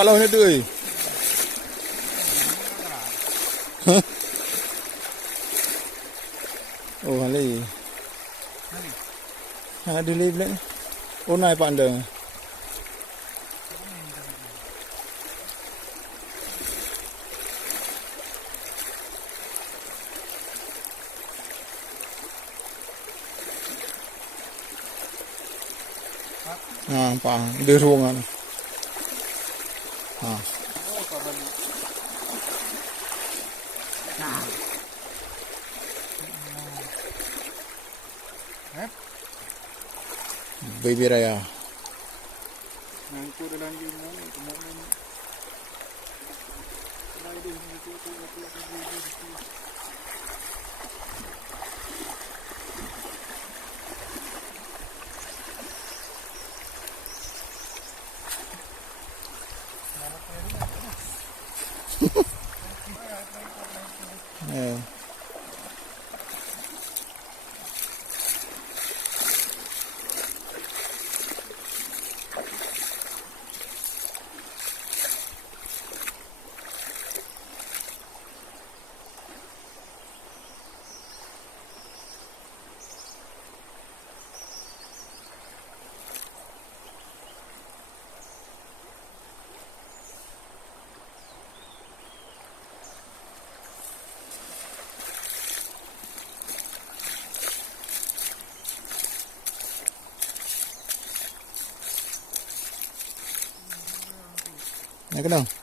Palau ni tu. Hah? Oh, halai. Ha, ada lagi pula. Oh, naik pak anda. Ha, pak. Dia ruangan. Ha. Baby Raya. Nangkut dalam dia ni, Ya. Nak kenal?